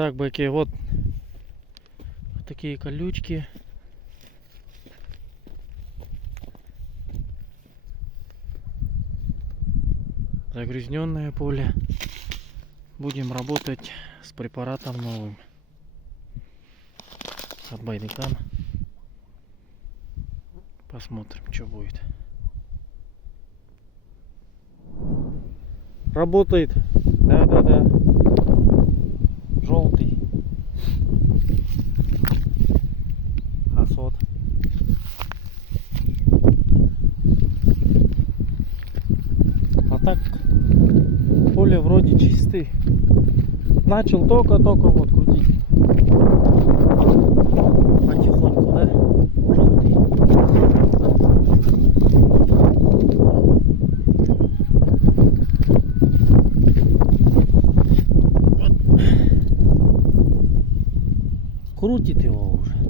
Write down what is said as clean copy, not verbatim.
Так, байки, вот такие колючки. Загрязненное поле. Будем работать с препаратом новым. От Байнекан. Посмотрим, что будет. Работает. Да. Желтый. Азот. А так поле вроде чистый. Начал только вот крутить. Потихоньку, да? Желтый. Крутит его уже.